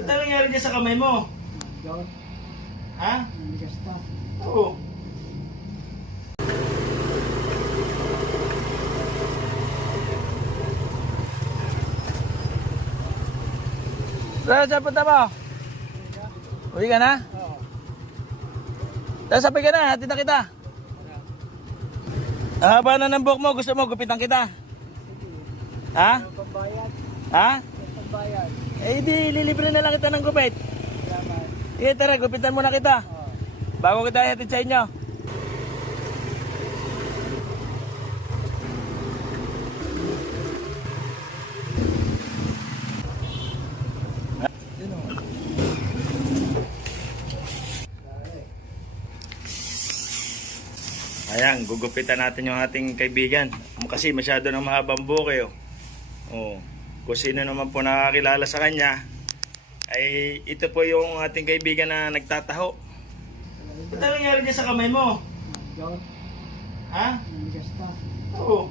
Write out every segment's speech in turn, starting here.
Ano nangyari dyan sa kamay mo? Doon, Ha? nanigas na. Oo. Saan saan punta mo? Uwi ka na? Oo. Nasapay ka na, hatid na kita. Haba na ng buhok mo, gusto mo gupitan kita. Ha? Pambayad? Ha? Pambayad? Eh di, lilibre na lang kita ng gupit. Salamat. Sige tara, gupitan muna kita. Oo. Bago kita hatid sa inyo. Ayan, gugupitan natin yung ating kaibigan. Kasi masyado nang mahabang buke. Oh. Oh. Kung sino naman po nakakilala sa kanya, ay ito po yung ating kaibigan na nagtataho. Ano nangyari dyan sa kamay mo? Ha? Oo.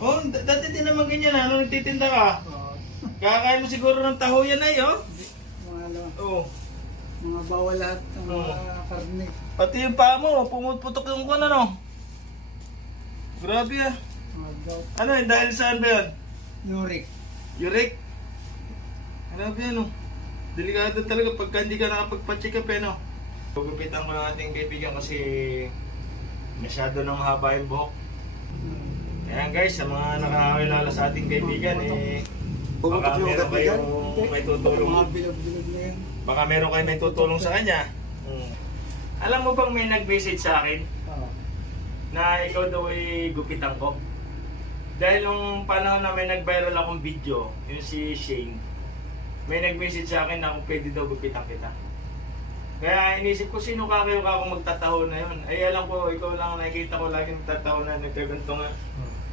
Oh, dati din naman ganyan ha, nung nagtitinda ka. Oo. Kakain mo siguro ng taho yan ay, oh. Mga, Oo. mga bawal lahat ng mga karne. Pati yung paa mo, pumuputok yung kung ano. Grabe ah. Ano eh, dahil saan ba yan? Nurik. Yurik. Grabe ano. Delikado talaga pagka hindi ka nakapagpa-check up eh no. Gugupitan ko ng ating kaibigan kasi masyado nang mahaba yung buhok. Kaya guys, sa mga nakakakilala sa ating kaibigan eh, baka meron kayong may tutulong. Baka meron kayo may tutulong sa kanya. Alam mo bang may nag-message sa akin na ikaw daw ay gupitan ko? Dahil nung panahon na may nag-viral akong video, yung si Shane, may nag-message sa akin na kung pwede daw gupitan kita. Kaya inisip ko, sino ka kayo ka kung magtataho na yun? Ay alam ko, ikaw lang ang nakikita ko lagi nagtataho na nagkaganto nga.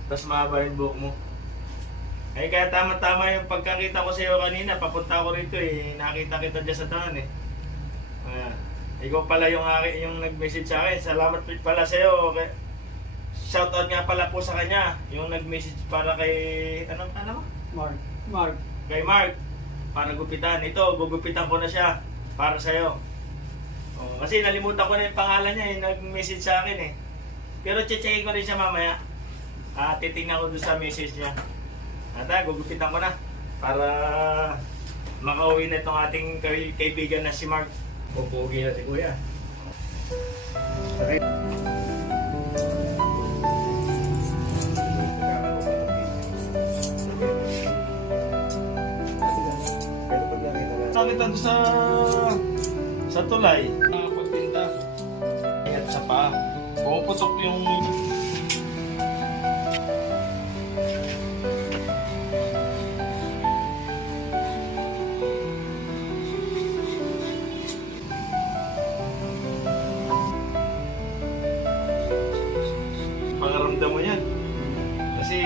Tapos mahaba yung buhok mo. Eh kaya tama-tama yung pagkakita ko sa iyo kanina, papunta ako rito eh, nakita kita dyan sa daan eh. Ayan. Ikaw pala yung, yung nag-message sa akin. Salamat pala sa iyo. Okay. Shoutout nga pala po sa kanya. Yung nag-message para kay... Ano? Ano? Mark. Mark. Kay Mark. Para gupitan. Ito, gugupitan ko na siya. Para sa iyo. Oh, kasi nalimutan ko na yung pangalan niya. Yung nag-message sa akin eh. Pero checkin ko rin siya mamaya. Ah, titingnan ko doon sa message niya. At ah, gugupitan ko na. Para makauwi na itong ating kay- kaibigan na si Mark. Pupugi na si Kuya. Nakita doon sa sa tulay. Nakapagpinta. Ingat sa paa. Pumuputok yung Pangaramdam mo yan. Kasi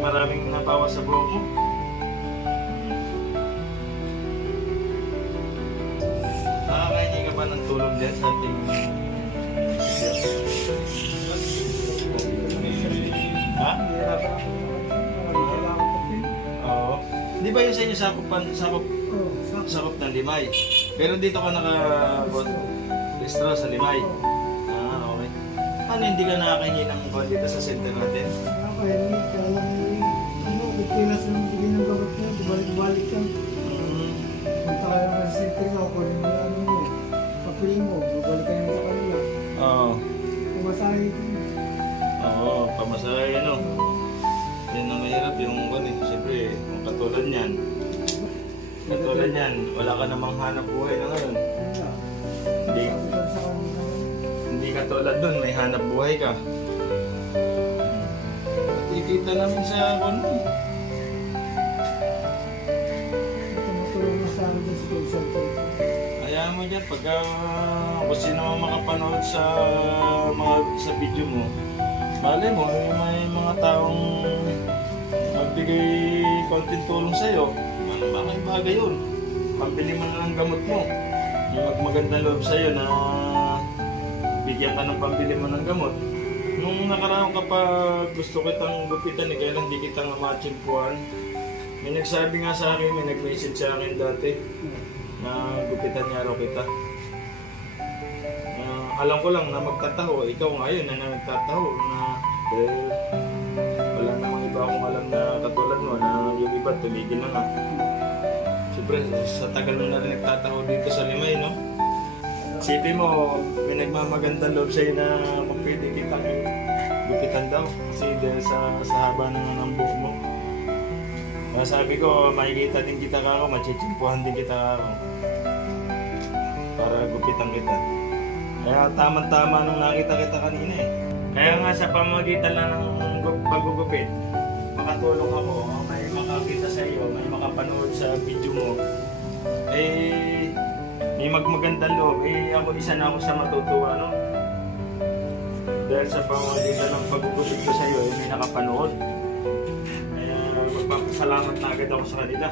maraming nabawas sa buhok mo. Tulong dyan sa ating Ha? Oo. Di ba yung sa inyo sakop, sakop, sakop ng limay? Pero dito ka naka distro sa limay. Ah, okay. Ano hindi ka nakakahingi ng dito sa center natin? Ako, katulad dun, may hanap buhay ka. Nakikita namin sa ano eh. Tumutulong na sa center ko. Hayaan mo dyan, pagka kung sino man makapanood sa mga sa video mo, malay mo, may mga taong magbigay konting tulong sa'yo. Ano ba kay bagay yun? Pambili mo na ng gamot mo. Yung magmaganda loob sa'yo na bigyan ka ng pambili mo ng gamot. Nung nakaraan ka pa gusto kitang gupitan eh, kaya di kita nga matchingpuan. May nagsabi nga sa akin, may nag-message sa akin dati na gupitan niya raw kita. Ah, alam ko lang na magtataho, ikaw ngayon na nagtataho na dahil wala namang iba akong alam na katulad mo na yung iba tuligin na nga. Siyempre, sa tagal mo na rin nagtataho dito sa Limay, no? Sipin mo, may nagmamagandang loob sa'yo na kung pwede kitang gupitan daw. Kasi dahil sa, sa haba ng, ng buhok mo. Kaya sabi ko, makikita din kita ka ako, machichimpuhan din kita ka ako. Para gupitan kita. Kaya tama-tama nung nakita kita kanina eh. Kaya nga sa pamagitan lang ng gu- paggugupit, makatulong ako, may makakita sa iyo, may makapanood sa video mo, eh, may magmagandang loob, eh, ako isa na ako sa matutuwa, no? Dahil sa pamagitan ng paggugupit ko sa iyo, eh, may nakapanood. Kaya magpapasalamat na agad ako sa kanila.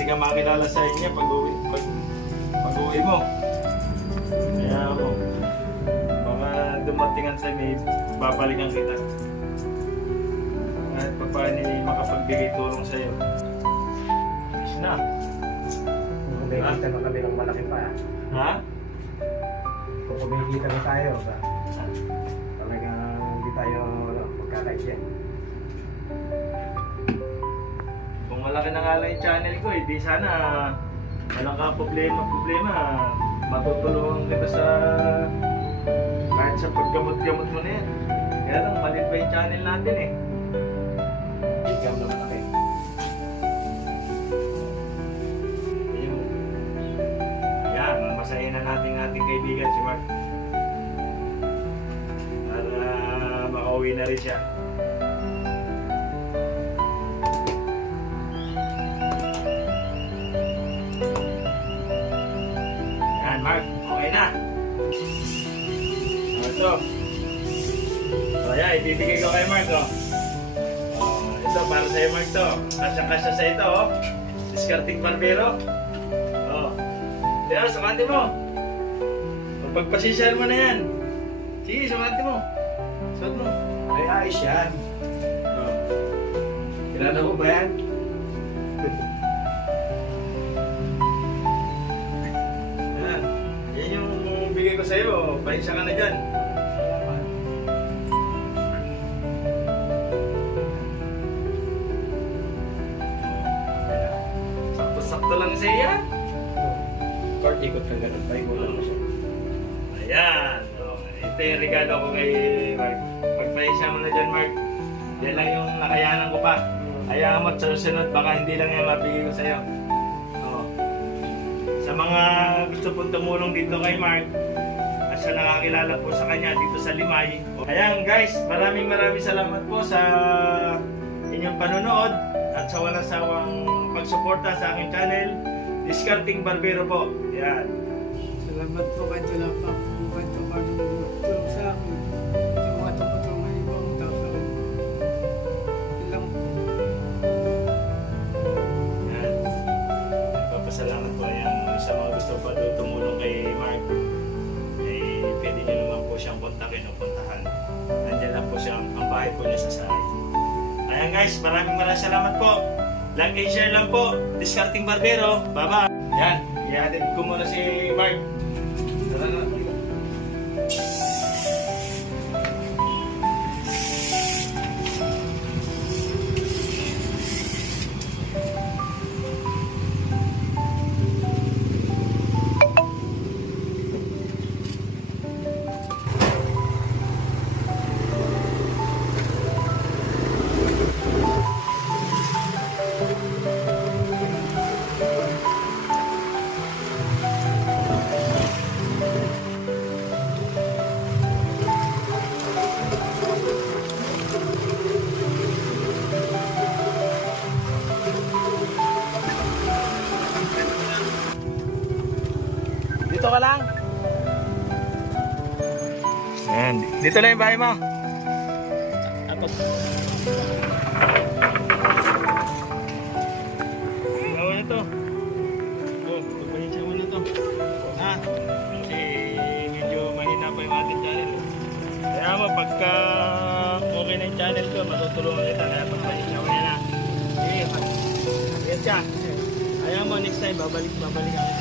Hindi ka makilala sa inyo pag uwi, pag, pag uwi mo. Kaya ako, baka dumating ang time, eh, babalikan kita. Pa paano makapagbigay tulong sa'yo. Is na. Kung kumikita na kami ng malaki pa. Ha? Kung kumikita na tayo, ba? Talagang hindi tayo ano. Malaki na nga lang yung channel ko, eh, di sana walang ka problema, problema. Matutulungan kita sa kahit sa paggamot-gamot mo na yan. Kaya lang, maliit pa yung channel natin eh. Ikaw na malaki. Ayun. Yan, mamasahin na natin ating kaibigan si Mark. Para makauwi na rin siya. Na. O, ito. O, yan. Ibibigay ko kay Mark, oh. O, ito, para sa'yo, Mark, to. Kasya-kasya sa ito, oh. Discarding barbero. Oh. Yan, sukati mo. Pagpasisyan mo na yan. Sige, sukati mo. Suot mo. Ay, ayos yan. Oh. Kilala mo ba? Yan. Sa'yo. Pahinsa ka na dyan. Sakto-sakto lang sa iya. Kurt, ikot ka ganun. Mo lang siya. Ayan. Oh, ito yung regalo ko kay Mark. Pagpahisya mo na dyan, Mark. Yan lang yung nakayanan ko pa. Hayaan mo at susunod, baka hindi lang yan mabigay ko sa'yo. Oh. Sa mga gusto pong tumulong dito kay Mark, sa nakakilala po sa kanya dito sa Limay. Ayan guys, maraming maraming salamat po sa inyong panonood at sa walang sawang pagsuporta sa aking channel, Discarding Barbero po. Ayan. Salamat po kahit wala nyo naman po siyang kontakin o puntahan. Nandiyan lang po siya, ang bahay po niya sa Saray. Ayan guys, maraming maraming salamat po. Like and share lang po. Discarding Barbero. Bye-bye. Yan, i-added ko muna si Mark. Tara ka lang. Ayan, dito lang yung bahay mo. Tapos. Gawa na to. Oh, pagpahensya mo na to. Ha? Kasi medyo mahina pa yung ating channel. Kaya mo, pagka okay na yung channel ko, matutulungan kita. Kaya pagpahensya mo na na. Sige, pag- pagpahensya. Ayaw mo, next time, babalik, babalik ako.